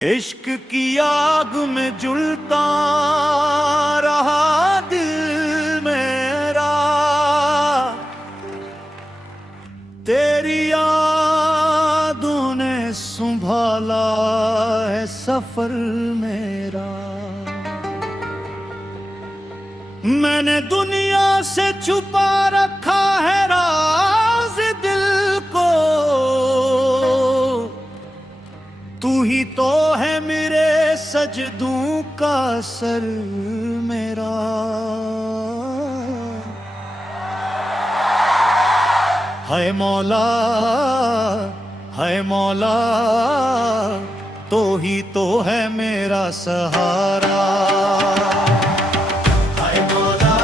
इश्क की आग में जुलता रहा दिल मेरा, तेरी यादों ने संभाला है सफर मेरा। मैंने दुनिया से छुपा रखा है राज दिल को, तू ही तो है मेरे सजदों का सर मेरा। हाय मौला, हाय मौला, तो ही तो है मेरा सहारा। हाय मौला,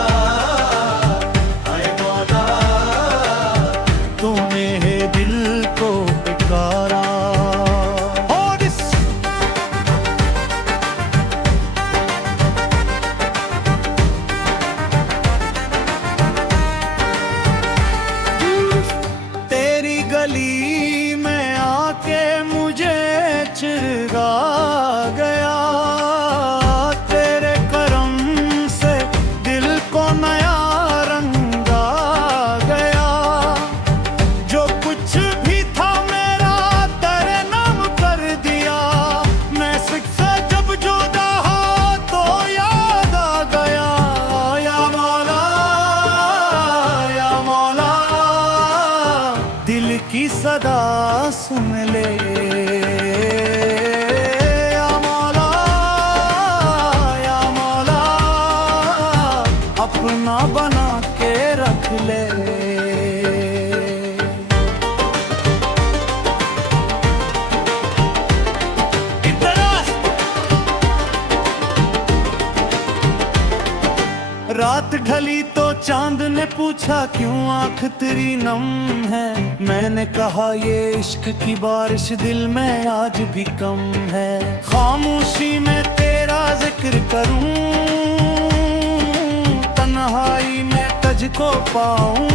हाय मौला, तूने है दिल को पुकारा। गली में आके मुझे चिढ़ा गया, तेरे करम से दिल को नया रंग आ गया। जो कुछ भी था मेरा तेरे नाम कर दिया, मैं से जब जुदा हो तो याद आ गया। या मौला, या मौला, दिल की सदा सुन ले। या मौला, या मौला, अपना बना के रख ले। रात ढली तो चांद ने पूछा क्यों आंख तेरी नम है। मैंने कहा ये इश्क की बारिश दिल में आज भी कम है। खामोशी में तेरा जिक्र करूं, तन्हाई में तुझको पाऊं,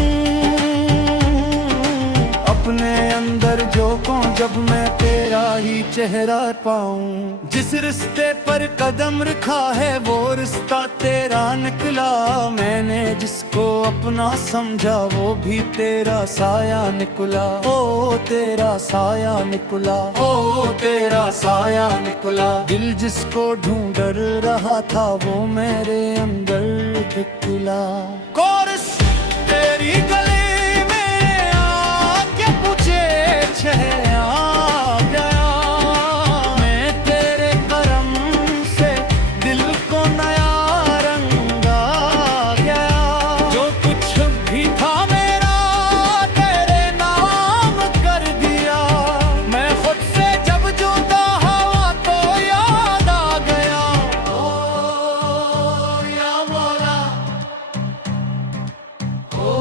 अपने अंदर झोंकूं जब मैं तेरा ही चेहरा पाऊं। जिस रिश्ते पर कदम रखा है वो रिश्ता तेरा निकला, मैंने जिसको अपना समझा वो भी तेरा साया निकला। ओ तेरा साया निकला, ओ तेरा साया निकला। दिल जिसको ढूंढ रहा था वो मेरे अंदर निकला। कोरस तेरी गली आ गया, मैं तेरे करम से दिल को नया रंग आ गया। जो कुछ भी था मेरा तेरे नाम कर दिया, मैं खुद से जब जुदा हुआ तो याद आ गया। ओ या मौला, ओ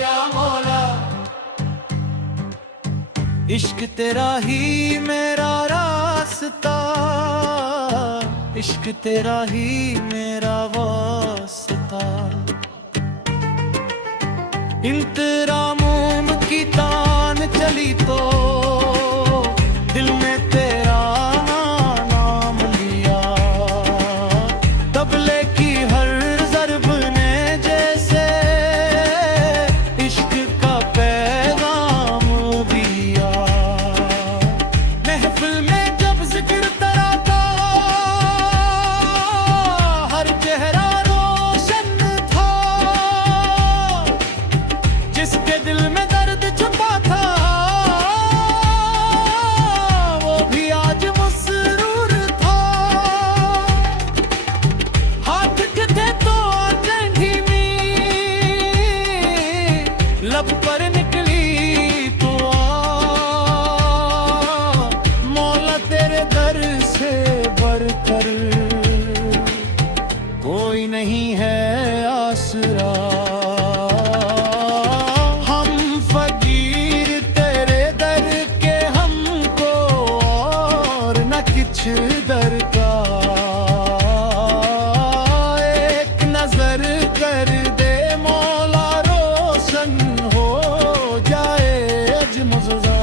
या मौला, इश्क तेरा ही मेरा रास्ता, इश्क तेरा ही मेरा वास्ता। इन तेरा मोम की तान चली तो दिल में तेरा नाम लिया। तबले की हर ज़रब ने जैसे इश्क का पैगाम दिया। महफिल में जब जिक्र तेरा था हर चेहरा रोशन था, जिसके दिल में दर्द छुपा था वो भी आज मसरूर था। हाथ के थे तो आंखें धीमी, लब पर निकली तो मौला तेरे दर से बढ़कर कोई नहीं है आसरा। हम फकीर तेरे दर के, हमको और न किछ दर का। एक नजर कर दे मौला, रोशन हो जाए अजमज़ा।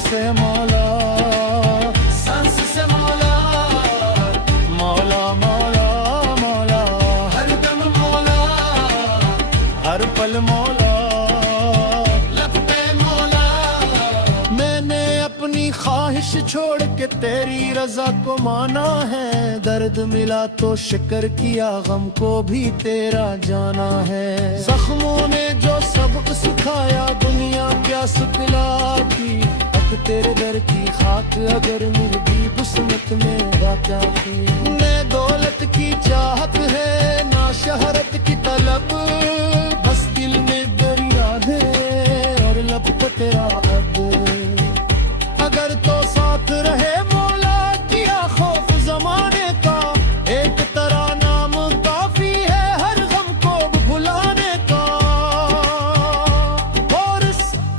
से मौला, सांस से मौला, मौला मौला मौला, हर दम मौला, हर पल मौला, लब पे मौला। मैंने अपनी ख्वाहिश छोड़ के तेरी रजा को माना है, दर्द मिला तो शिक्र किया, गम को भी तेरा जाना है। जख्मों ने जो सबक सिखाया, दुनिया क्या सिखलाती, अब तेरे दर की खाक अगर मिलती, किस्मत मेरा क्या थी। न दौलत की चाहत है, ना शहरत की तलब, बस दिल में दरिया है और लब पे तेरा अब। अगर तो साथ रहे मौला किया खौफ जमाने का, एक तेरा नाम काफी है हर गम को भुलाने का। और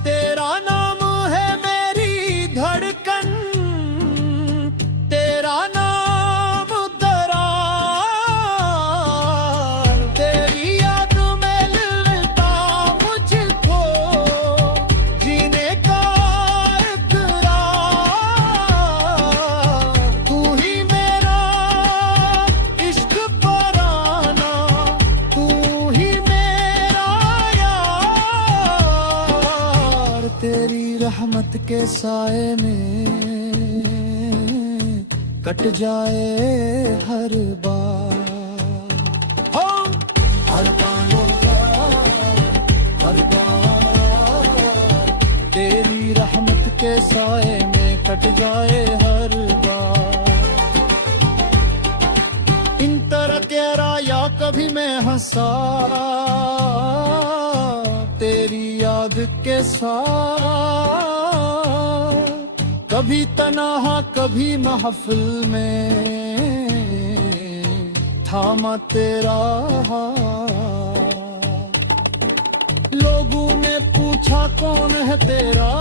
तेरा नाम है मेरी धड़कन, तेरा नाम दरार, तेरी याद में मिलता मुझको जीने का इकरार। तू ही मेरा इश्क पराना, तू ही मेरा यार। तेरी रहमत के साए में कट जाए हर बार, हो हर बार तेरी रहमत के साए में कट जाए हर बार। इन तरह तेरा या कभी मैं हंसा, तेरी याद के साथ, कभी तन्हा कभी महफिल में थामा तेरा हाथ। लोगों ने पूछा कौन है तेरा,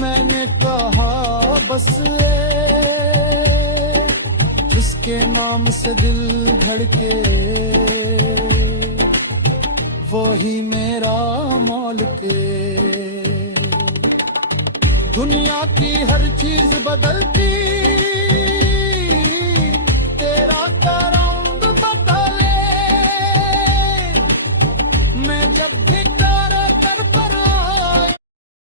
मैंने कहा बस ये, जिसके नाम से दिल धड़के, वो ही मेरा मौलके। दुनिया की हर चीज बदलती